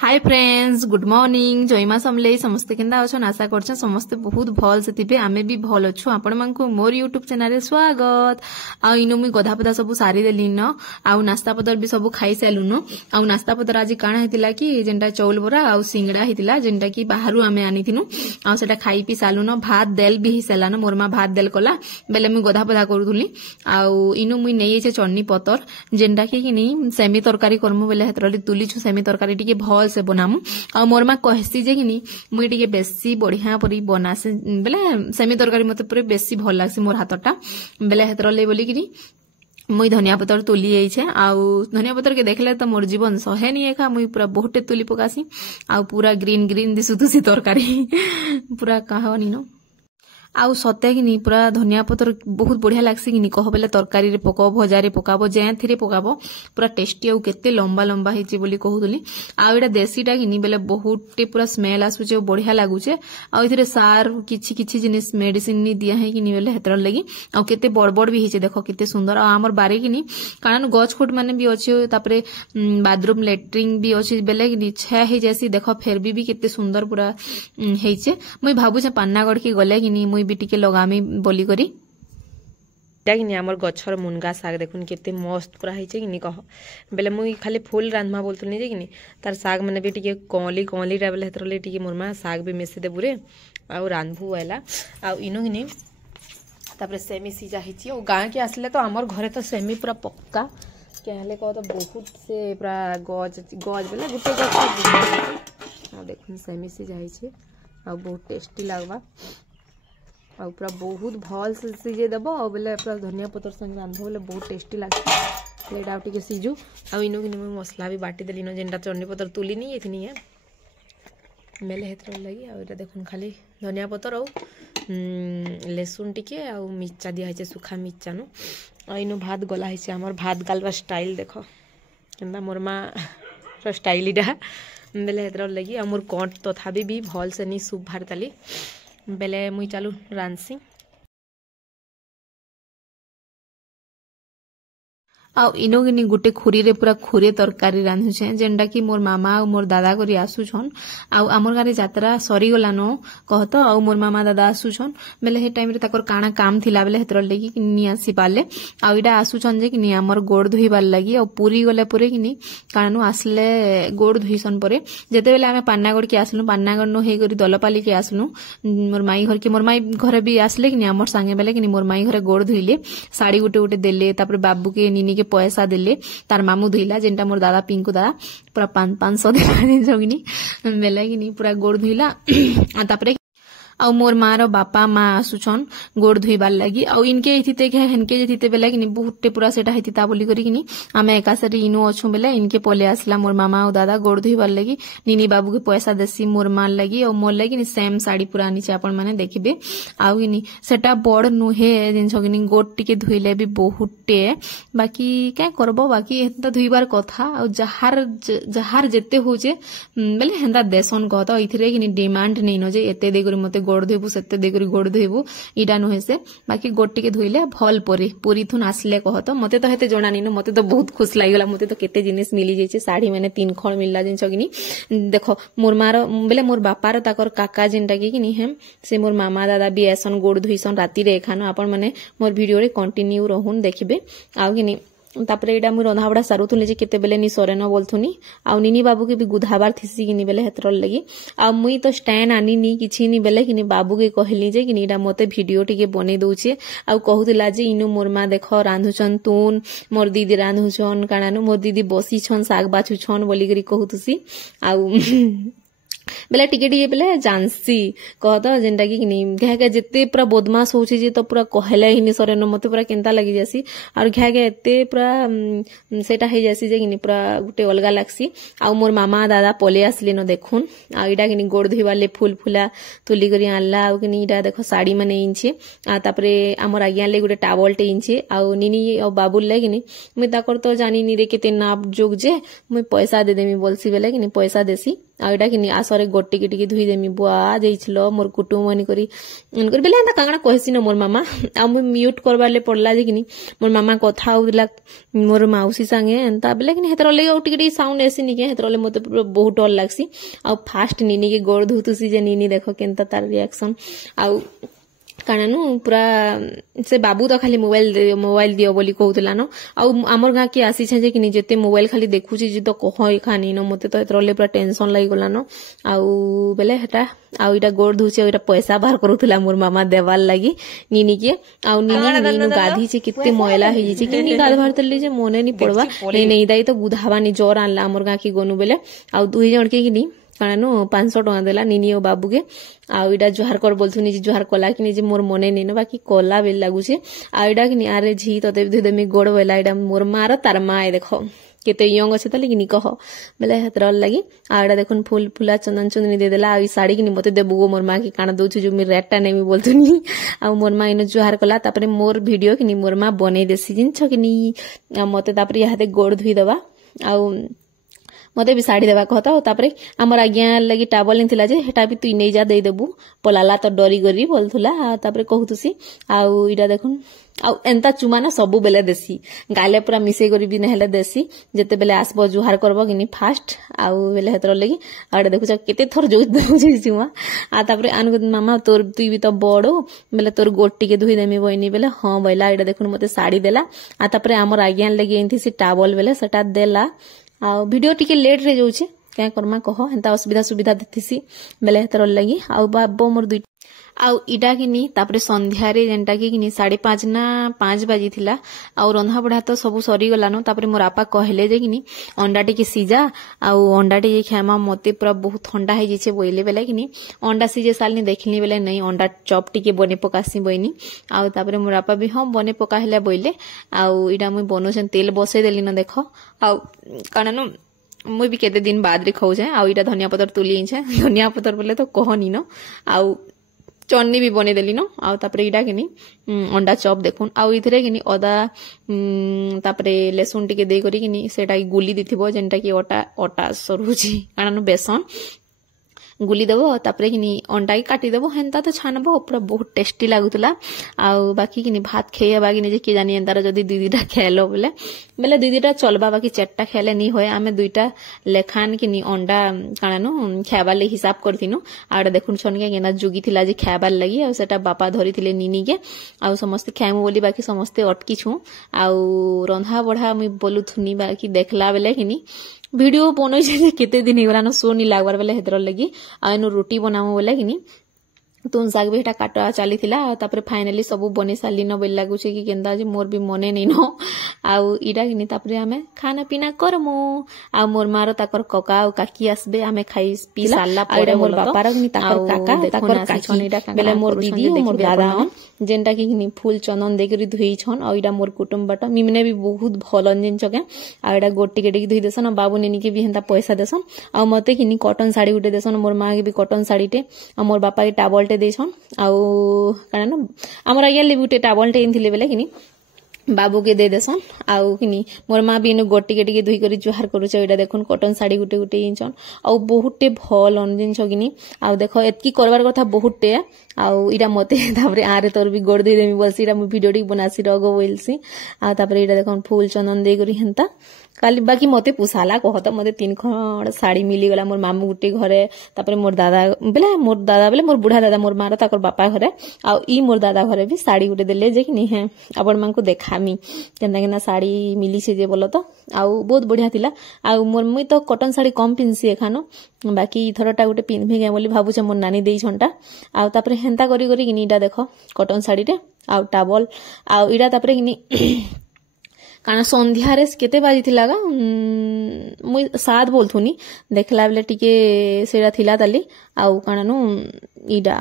हाय friends, good morning. जयमा समले समस्ते केंदा अछन। आशा करछन समस्ते बहुत भल से थिबे। आमे भी भल अछु। आपण मानकु मोर यूट्यूब चैनल रे स्वागत। आ इनो मुई गधा पदा सब सारी देली न। आ नाश्ता पतर भी सब खाई सैलु न। आ नाश्ता पतर आज काना हेतिला कि जेंटा चौल बरा आ सिंगड़ा हेतिला जेंटा कि बाहरु आमे आनिथिनु। आ सेटा खाई पी सालु न। भात देल भी हिसला न। मोर मा भात देल कला बेले मुई गधा पदा करूथुली। आ इनो मुई नेई छे चन्नी पतर जेंटा कि किनी सेमी तरकारी करमु बेले हेतरली तुली छु। सेमी तरकारी टिके भल से बनामु। आ मोर मा कहसी जे किनी मुई टिके बेसी बढ़िया परी बनासे बेले सेमी तरकारी मते पुरे बेसी भल लागसी मोर हातटा बेले हेतरले बोली किनी मुई धनिया पतर तुली आइछे। आउ धनिया पतर के देखले तो मोर जीवन सहे नहीं एखा। मुई पूरा बहुते तुली पकासी। आउ पूरा ग्रीन ग्रीन दिसुतुसी तरकारी पूरा कहनी न। आउ सत्या कि पूरा धनिया पतर बहुत बढ़िया लागसी कि कह बेले तरकारी रे पकाबो, भजा रे पकाबो, जेथिरे पकाबो पूरा टेस्टी। आउ केते लंबा लंबा हिची बोली कहूतली। आउ एटा देसीटा कि बेले बहुते पूरा स्मेल आसुचे, बढ़िया लागुचे। आउ इथिरे सार किछि किछि जिनिस मेडिसिन नि दिया है कि बेले हेतर लगी। आउ केते बड़ बड़ भी हिचे, देखो केते सुंदर। आ हमर बारे कि कारण गछ खोट माने भी अछि, तापरे बाथरूम लेट्रिन भी अछि बेले कि छे हे जैसी देखो फेर भी केते सुंदर पूरा हेइचे। मुई भाबु छ पान्नागढ़ के गले कि मुई भी टिके लगामी बोली करी। कि आमर गछर मुनगा साग देखुन केते मस्त पूरा हेइचे कि कह बेले मुई खाली फूल रांधमा बोलतुनी जे कि तार साग माने भी टिके कमली कमली रा बेले हेतरले टिके मोरमा साग भी मिसे देबुरे आ रांधबु आइला। आ इनो कि तापरे सेमी सिजा हेची। ओ गां के आसले तो आमर घरे तो सेमी पूरा पक्का केहले कह तो बहुत से पूरा गज गज बेले गुटे गछ आ देखुन सेमी सिजा हेची। आ बहुत टेस्टी लागबा। आ पूरा बहुत भल से सिझे देबो। आ बेले पूरा धनिया पतर संग रांधबो बेले बहुत टेस्टी लागसी। लेट आउ टिके सिझु। आ इनो कि मसला भी बाटी देली न जेंटा चन्नी पतर तुली नहीं एथनी है बेले हेतर लगी। आ एटा देखुन खाली धनिया पतर आ लहसुन टिके आ मिर्चा दिया है, सुखा मिर्चा नु। आ इनो भात गला है। हमर भात गालवा स्टाइल देखो केंदा मोर मा स्टाइल इडा बेले हेतर लगी। आ मोर कट तथापि भी भल से नहीं सूप भारताली बेले मुई चालू रांधसी। आउ इनो कि गुटे खुरी रे पूरा खुरे तरकारी रांधुछे जेंटा कि मोर मामा और मोर दादा करी आसुछन। आउ आमर गारे यात्रा सरी गला न कहत। आउ मोर मामा दादा आसुछन बेले हे टाइम रे ताकर काना काम थिला बेले हेतर लेगी कि नि आसी पाले। आउ इडा आसुछन जे कि नि हमर गोड़ धोइबार लागि। आ पूरी गले पुरे कि नि कानु आसले गोड़ धोइसन परे जेते बेले आमे पान्नागढ़ के आसलु, पान्नागढ़ न हे करी दलपाली के आसलु मोर माई घर के। मोर माई घरे भी आसले कि नि हमर संगे बेले कि नि मोर माई घरे गोड़ धोइले, साड़ी गुटे गुटे देले, तापर बाबू के निनी के पैसा देले, तार मामू धोइला जेंटा मोर दादा पिंकू दादा पूरा 500 देला जोगिनी बेले कि नि पूरा गोड़ धोइला। आ तापरे आउ मोर मार बापा माँ आसुछन गोड़ धोइबार लागि। आउ इनके हिते हेनके जेते बेले कि बहुते पूरा सेटा हेतिता बोली करी कि आमे एकासरी इनो अछु बेले इनके पले आसला मोर मामा और दादा गोड़ धोइबार लागि। निनी बाबू के पैसा देसी मोर मार लागि। और मोर लागि सेम साड़ी पूरा आनिचे आपण माने देखिबे। आउ कि सेटा बड़ नुहे जिनस कि गोड़ टिके धोइले भी बहुते बाकी क्या करबो बाकी हेता धोइबार कथा। आ जहार जेते होजे बेले हेंदा देसन कहत। इथिरे कि डिमांड नै न जे एते देगरी मते गोड़ धोइबु सेते देगरी गोड़ धोइबु इडा नुहे से बाकी गोड़ टिके धोइले भल परे पूरी थुन आसले कहत। मते तो हेते जणा नै न, मते तो बहुत खुश लागला। मते तो केते जिनिस मिली जाइछे, साड़ी माने 3 खळ मिलला जिनस कि देखो मोर मार बेले मोर बापार ताकर काका जिनटा कि नि हम से मोर मामा दादा भी ऐसन गोड़ धोइसन राती रे खानो आपण माने मोर वीडियो रे कंटिन्यू रहून देखिबे। आउ कि तापरे एटा मुई रंधा बड़ा सारुथुनी जे केते बेले नि सरेन बोलथुनी। आउ निनी बाबू के भी गुधाबार थिसी कि बेले हेतर लगी। आ मुई तो स्टैंड आनी नी किछि नि बेले कि बाबू के कहली जे कि एटा मते वीडियो टिके बने दउछे। आउ कहूतिला जे इनु मोर मा देखो रांधुछन तुन, मोर दीदी रांधुछन कानानु मोर दीदी बसी छन साग बाछुछन बोली करी कहूतुसी। आउ बेले टिके टिके बेले जानसी कहत जेंटा कि घे घे जेते पूरा बदमाश होछि जे तो पूरा कहले हिनी सरेन मते पूरा केंता लागि जासी। और घे घे एते पूरा सेटा हे जासी जे कि पूरा गुटे अलगा लागसी। आ मोर मामा दादा पले आसले न देखुन। आ इडा कि गोड़ धोइबाले फूल फुला तुली करी आनला। आ कि इडा देखो साड़ी माने इनछे। आ तापरे हमर आज्ञा ले गुटे टावल टे इनछे। आ निनी और बाबू ले कि मुई ताकर तो जानी नि रे केते नाप जोग जे मुई पैसा दे देमी बोलसी बेले कि पैसा देसी। ଆଉ ଏଇଟା କିନି ଆସରେ ଗୋଟିକି ଟିକେ ଧୁଇଦେମି ବୁଆ ଯାଇছিল ମୋर କୁଟୁମ ମାନିକରି ଏନକରି ବେଲେ ଏନ୍ତା କାଣା କହିସି न मोर मामा आ मुई म्यूट करबार पड़ला जे किनी मोर मामा कथा होउला मोर माउसी संगे एंता बेले किनी हेतर ले टिके टिके साउंड एसी निके हेतर ले मते बहुत डर लागसी आ फास्ट नीनी के गोड़ धुतुसी जे नीनी देखो केनता तार रिएक्शन आ काणनु पूरा से बाबू तो खाली मोबाइल दियो बोली कहूला न आमर गाँ के आसी छे कि जेते मोबाइल खाली देखुची जे तो कह खानी न मते तो एतरले पूरा टेंशन लागि गला न आउ बेले हेटा आउ इटा गोड़ धुचे इटा पैसा बाहर करूथला मोर मामा देवार लागि नीनी के आउ नीनी नीनु गाधी छे कित्ते मैला हे जे किनी गाधवार तले जे मोने नी पड़वा नहीं दाई तो गुधावा नी जोर आनला आमर गाँ के गोनु बेले आउ दुई जण के किनी काणनु 500 टका देला नीनी और बाबू के आउ इटा जुहार कर बोलथुनी जे जुहार कला कि जे मोर मने नहीं न बाकी कला बेल लागु छे आ इटा कि आरे झी तते धुदेमी गोड़ वेला इटा मोर मार तार माए देखो केते यंग अछि तले कि कह बेले हेतर लगी आ इटा देखुन फूल फुला चंदन चंदनी दे देला आ साड़ी कि मते देबो मोर मा की काना दोछु जो मी रेटटा नेमी बोलथुनी आ मोर मा इन जुहार कला तापरे मोर वीडियो कि मोर मा बनै देसी जिंछ कि मते तापरे याते गोड़ धुई दबा आ मते भी साड़ी देवा कहता तापरे हमर आज्ञा लगी टावल निथिला जे हेटा भी तुई नै जा दे देबू पलाला तो डरी गरी बोलथुला तापरे कहतुसी आउ इडा देखुन आउ एंता चुमा ना सबु बेले देसी गाले पूरा मिसे करी भी नहेले देसी जेते बेले आसबो जुहार करबो किनी फास्ट आउ बेले हेतर लगी आडे देखु केते थर जोइ दउ जे चुमा आ तापरे आन मामा तोर तुई भी तो बड़ो बेले तोर गोटी के धुई देमी बइनी बेले हां बैला इडा देखुन मते साड़ी देला आ तापरे हमर आज्ञा लगी एंथि से टावल बेले सेटा देला आ वीडियो टिके लेट रे जाउछे क्या करमा कह एंता असुविधा सुविधा देथिसी बेले हेतर लगी आउ बाबो मोर दुई आउ इडा किनी तापरे संध्या रे जेंटा कि किनी 5:30 ना 5 बाजी थिला आउ रंधा बढा तो सब सरी गलानो तापरे मोर आपा कहले जे किनी अंडा टिके सीजा आउ अंडा टिके खामा मते पूरा बहुत ठंडा हे जिछे बोइले बेले किनी अंडा सीजे सालनी देखली बेले नहीं अंडा चॉप टिके बने पकासी बइनी आउ तापरे मोर आपा भी हम बने पका हेले बोइले आउ इडा मुई बनोछन तेल बसे देली न देखो आउ काननो मुई भी केते दिन बाद रे खाउ जाय आउ इडा धनिया पत्तर तुली छे धनिया पत्तर बोले तो कहनी न आउ चटनी भी बने देली न आउ तापरे इडा किनी अंडा चॉप देखुन आउ इथरे किनी अदा तापरे लहसुन टिके दे करी किनी सेटा गुली दिथिबो जेंटा कि ओटा सरुची काना बेसन गुली देबो तापरे किनी अंडा की काटी देबो हेंता तो छानबो पूरा बहुत टेस्टी लागुतला आउ बाकी किनी भात खेया बाकी जे कि जानी एंतार जदी दीदीटा खेलो बेले दीदीटा चलबा बाकी चारटा खेले नहीं होय आमे दुईटा लेखान किनी अंडा कानानु खेबार ले हिसाब करथिनु आड़ देखुन छन के गेना जुगी थिला जे खेबार लगी आ सेटा बापा धरी थिले नीनी के आउ समस्त खाइमु बोली बाकी समस्त अटकी छु आउ रंधा बढा मुई बोलुथुनी बाकी देखला बेले किनी वीडियो बनोइ जे केते दिन हेगला न सो नी लागबार बेले हेतर लगी आ एनु रोटी बनामु बोले किनी तुन साग भी हेटा काटा चली थिला तापरे फाइनली सब बने साली न बेल लागु छे कि केंदा जे मोर भी मने नै न आउ इडा किनी तापरे हमें खाना पीना करमु आ मोर मारो ताकर कका आ काकी आसबे हमें खाई पी साला परे मोर बापा रगनी ताकर काका ताकर काकी बेले मोर दीदी मोर दादा जेंटा कि किनी फूल चंदन दे करी धुई छन आ इडा मोर कुटुंब बट मिमने भी बहुत भलन जिन चके आ इडा गोटी के धुई देसन बाबू नेनी के भी हेंता पैसा देसन आ मते किनी कॉटन साड़ी गुटे देसन मोर मां के भी कॉटन साड़ी टे आ मोर बापा के टावल टे देछन आउ काना हमर आइया ले गुटे टावल टे इनथिले बेले किनी बाबू के दे देसन आउ किनी मोर मां भी गोटी के टिके धुई करी जुहार करूछ एटा देखुन कॉटन साड़ी गुटे गुटे इंचन आउ बहुते भल अनजिन छगिनी आउ देखो एतकी करबार कथा बहुते आउ इरा मते तापरे आरे तोर भी गोड़ दे देमी बसी इरा मु वीडियो टी बनासी रगो बोलसी आ तापरे इरा देखन फूल चंदन दे करी हेंता काली बाकी मते पुसाला कहत मते 3 खण साड़ी मिली गला मोर मामू गुटे घरे तापरे मोर दादा बेले मोर बुढ़ा दादा मोर मारा ताकर बापा घरे आ ई मोर दादा घरे भी साड़ी गुटे देले जे कि नहीं है आपण मान को देखामी केना केना साड़ी मिली से जे बोलो तो आउ बहुत बढ़िया थिला आउ मोर मुई तो कॉटन साड़ी कम पिनसी एखानो बाकी थरटा गुटे पिनभी गे बोली भाबु छ मोर नानी देई छंटा आउ तापरे हेंता करी करी किनी इडा देखो कॉटन साड़ी रे आउ टावल आउ इडा तापरे किनी काना संध्या रे केते बाजी थिला गा मुई 7 बोलथुनी देखला बेले टिके सेरा थिला ताली आउ काना नु इडा